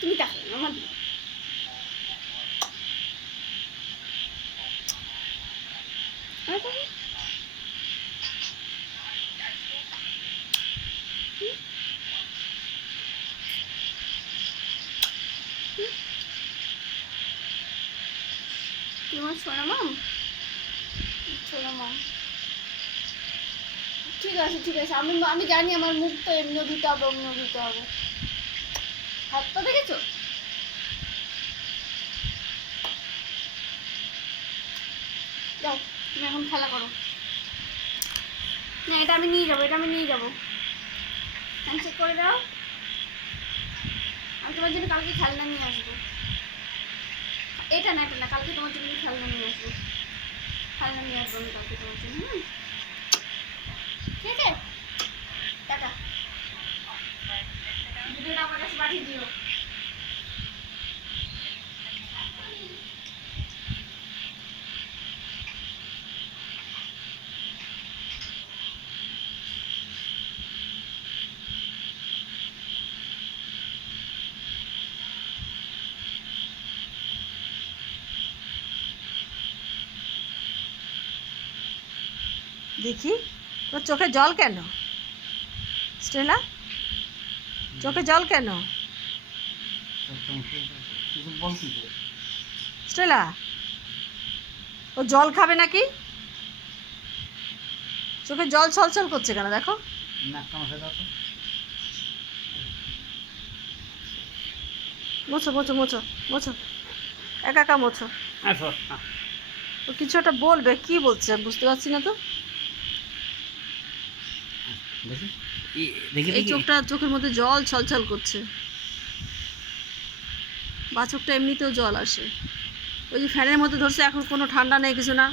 তুমি না আমার সোনা মাম ঠিক আছে ঠিক আছে। আমি আমি জানি আমার মুখ তো এমনিও দিতে হবে, অমনিও দিতে হবে। হাতটা যাও, তুমি এখন খেলা করো। না, এটা আমি নিয়ে যাব, এটা আমি নিয়ে যাব। হ্যান্ডশেক করে দাও। আমি তোমার জন্য কালকে খেলনা নিয়ে আসব। এটা না এটা না, কালকে তোমার জন্য খেলনা নিয়ে আসব। খেলনা নিয়ে আসব আমি কালকে তোমার জন্য, হুম? ঠিক আছে? টাটা। ভিডিওটা আমার পাঠিয়ে দিও। দেখি তোর চোখে জল কেন? স্টেলা চোখে জল কেন? স্টেলা ও জল খাবে নাকি? চোখে জল ছলছল করছে কেন দেখো। মোছো মোছো মোছো মোছো। একা একা মোছো। আসো, ও কিছু একটা বলবে কি বলছে বুঝতে পারছি না তো? এই-। চোখটা চোখের মধ্যে জল ছলছল করছে। বা চোখটা এমনিতেও জল আসে। ওই যে ফ্যানের মধ্যে ধরছে এখন কোনো ঠান্ডা নেই কিছু না।